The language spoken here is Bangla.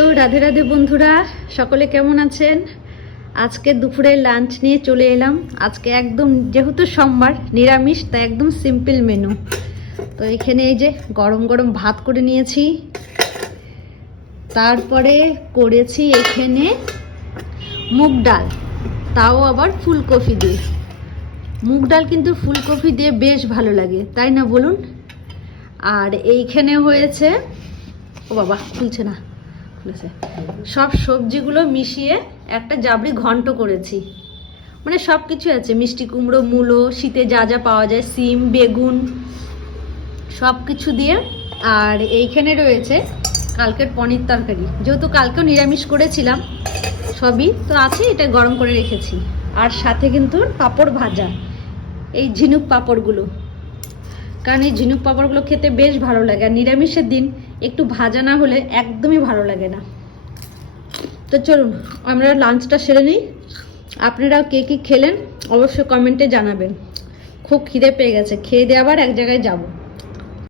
তো রাধে রাধে বন্ধুরা, সকলে কেমন আছেন? আজকে দুপুরে লাঞ্চ নিয়ে চলে এলাম। আজকে একদম যেহেতু সোমবার নিরামিষ, তাই একদম সিম্পল মেনু। তো এখানে এই যে গরম গরম ভাত করে নিয়েছি, তারপরে করেছি এখানে মুগ ডাল, তাও আবার ফুলকপি দিয়ে। মুগ ডাল কিন্তু ফুলকপি দিয়ে বেশ ভালো লাগে, তাই না বলুন? আর এইখানে হয়েছে, ও বাবা খুলছে না, খুলেছে। সব সবজিগুলো মিশিয়ে একটা জাবড়ি ঘন্ট করেছি, মানে সব কিছু আছে, মিষ্টি কুমড়ো, মূলো, শীতে যা যা পাওয়া যায়, সিম, বেগুন, সব কিছু দিয়ে। আর এইখানে রয়েছে কালকের পনির তরকারি, যেহেতু কালকেও নিরামিষ করেছিলাম, সবই তো আছে, এটা গরম করে রেখেছি। আর সাথে কিন্তু পাঁপড় ভাজা, এই ঝিনুক পাঁপড়গুলো, কারণ এই ঝিনুক পাঁপড়গুলো খেতে বেশ ভালো লাগে। আর নিরামিষের দিন একটু ভাজা না হলে একদমই ভালো লাগে না। তো চলুন আমরা লাঞ্চটা সেরে নিই। আপনারাও কে কী খেলেন অবশ্যই কমেন্টে জানাবেন। খুব খিদে পেয়ে গেছে, খেয়ে দিয়ে আবার এক জায়গায় যাব।